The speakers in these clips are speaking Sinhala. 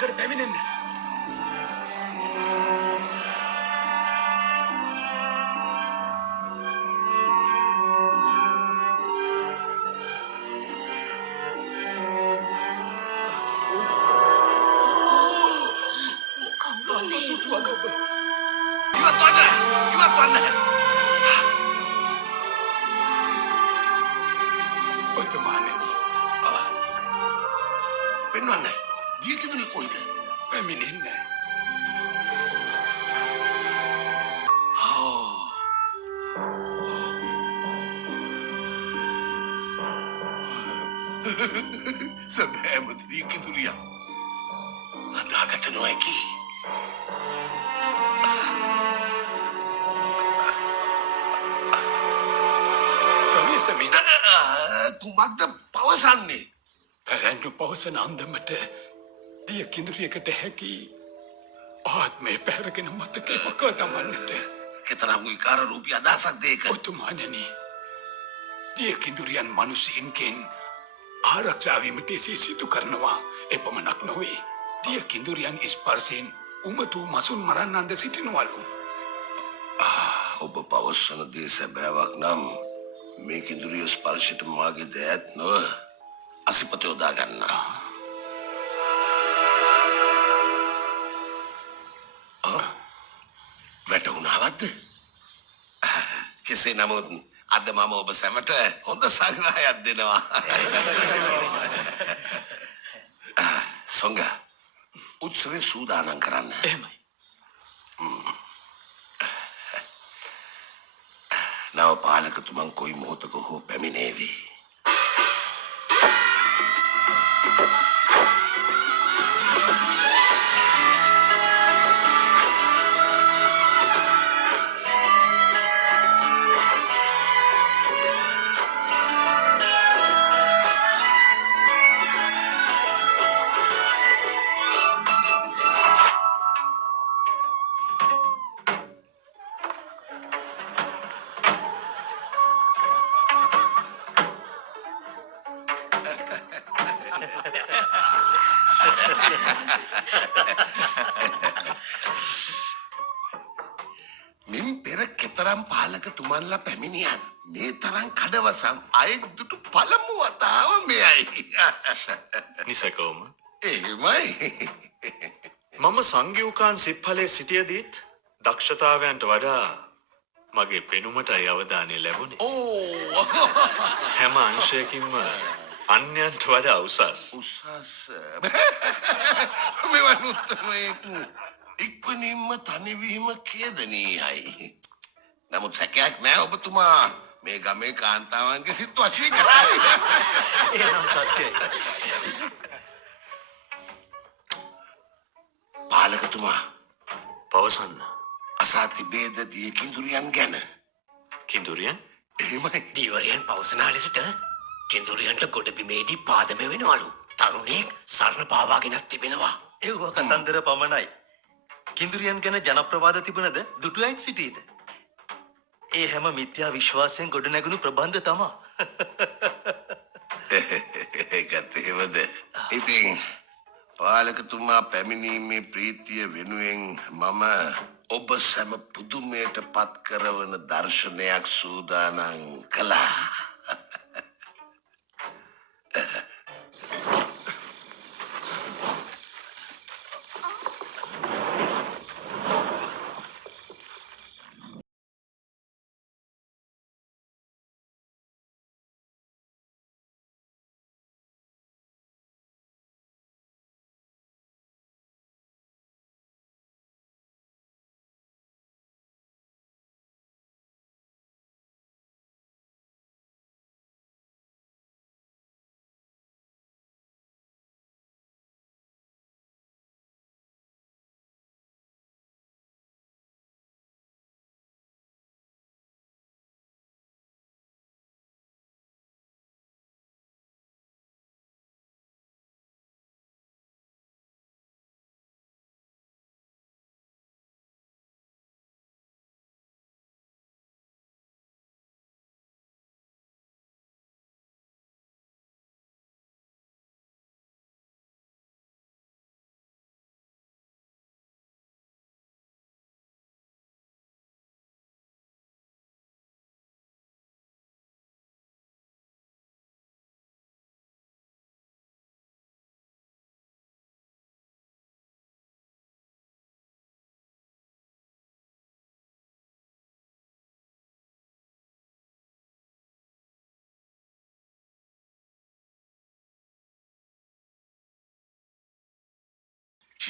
කර පැමිණෙන්න. ඉවත් වන්න. ඔතුමාණනි පෙන්වන්න. දීකිදුනේ කොයිද? පැමිණෙන්න. සැබෑම දීකිදුරිය. අදාගත නොහැකි. ප්‍රවේශමින් කුමක්ද පවසන්නේ? පැරැන්නු පවසන අන්දමට දිය කිඳුරියකට හැකි ආත්මය පැරගෙන මතකය මකා තමන්නට. කෙතරම් විකාර රූපී අදහසක්ද ඒක? ඔතුමාණනි දිය කිඳුරියන් මනුෂ්‍යයන්ගෙන් ආරක්ෂාවීමට එසේ සිදු කරනවා. එපමණක් නොවේ දිය කිඳුරියන් ස්පර්ශයෙන් උමතු මසුන් මරන්නන්ද සිටිනවලු. ඔබ පවස්සන දේ සැබෑවක් නම් මේ කිඳුරිය ස්පර්ශයට මාගේ දෑත් නොව අසිපත යොදා ගන්න. වැටුණාවත්ද? කෙසේ නමුත් අද මම ඔබ සැමට හොඳ සංග්‍රහයක් දෙනවා. සොංග උත්සවේ සූදානම් කරන්න. එහෙමයි. නව පාලකතුමන් කොයි මොහොතක හෝ පැමිණේවි. මින් පෙර කෙතරම් පාලකතුමන්ලා පැමිණියත් මේ තරම් කඩවසම් අයෙක් දුටු පළමු වතාව මෙයයි. නිසකවම එහෙමයි. මම සංගිව්කාන් සිප්හලේ සිටියදීත් දක්ෂතාවයන්ට වඩා මගේ පෙනුමටයි අවධානය ලැබුණේ. ඕ හැම අංශයකින්ම අන්‍යයන්ට වඩා උසස්. උසස් මෙවන් උත්තමයෙක් ඉක්මනින්ම තනිවීම කේදනීයයි. නමුත් සැකයක් නෑ ඔබතුමා මේ ගමේ කාන්තාවන්ගේ සිත් වශී කරයි. එනම් සත්‍යයි. පාලකතුමා පවසන්න. අසා තිබේද දිය කිඳුරියන් ගැන? කිඳුරියන්? එහෙමයි. දීවරයන් පවසනා ලෙසට කෙඳුරියන්ට ගොඩබිමේදී පාදම වෙනවලු. තරුණයෙක් සරණ පාවාගෙනත් තිබෙනවා. ඒව කතන්දර පමණයි. කිඳුරියන් ගැන ජනප්‍රවාද තිබුණද දුටුවැක් සිටීද? ඒ හැම මිත්‍යා විශ්වාසයෙන් ගොඩනැගුණු ප්‍රබන්ධ තමා. ඒකත් එහෙමද? ඉතින් පාලකතුමා පැමිණීමේ ප්‍රීතිය වෙනුවෙන් මම ඔබ සැම පුදුමයට පත් කරවන දර්ශනයක් සූදානම් කළා.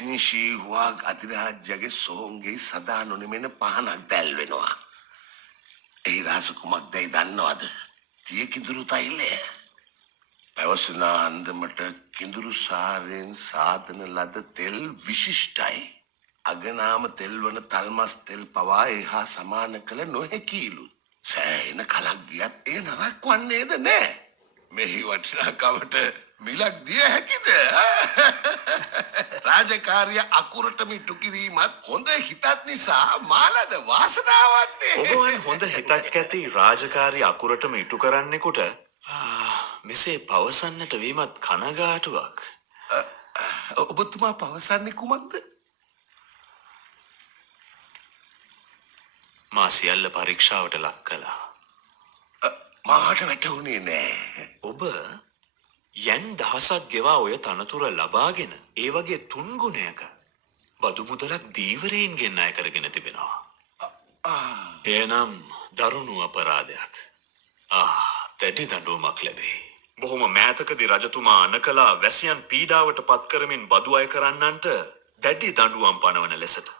චිනිශීහුවක් අධිරාජ්‍යගේ සෝන්ගේ සදා නොනෙමෙන පහනක් දැල් වෙනවා. ඒ රහස කුමක්දයි දන්නවද? තිය කිඳුරු තෛලය. පැවසුන අන්දමට කිඳුරු සාරයෙන් සාධන ලද තෙල් විශිෂ්ටයි. අගනාම තෙල් වන තල්මස් තෙල් පවා එහා සමාන කළ නොහැකිලු. සෑහෙන කලක් ගියත් ඒ නරක් වන්නේද නෑ. මෙහි වටිනාකමට මිලක් දිය හැකිද? රාජකාරිය අකුරටම ඉටු කිරීමත් හොඳ හිතත් නිසා මාලද වාසනාවන්නේ. ඔබවන් හොඳ හිතක් ඇති රාජකාරී අකුරටම ඉටු කරන්නෙකුට මෙසේ පවසන්නට වීමත් කනගාටුවක්. ඔබතුමා පවසන්නේ කුමක්ද? මා සියල්ල පරීක්ෂාවට ලක් කළා. මාට වැටහුණේ නෑ. ඔබ යන් දහසක් ගෙවා ඔය තනතුර ලබාගෙන ඒ වගේ තුන්ගුණයක බදු මුදලක් දීවරයින්ගෙන් අය කරගෙන තිබෙනවා. එනම් දරුණු අපරාධයක්. තැටි දඬුවමක් ලැබේ. බොහොම මෑතකදී රජතුමා අණ කළා වැසියන් පීඩාවට පත් කරමින් බදු අය කරන්නන්ට දැඩි දඬුවම් පනවන ලෙසට.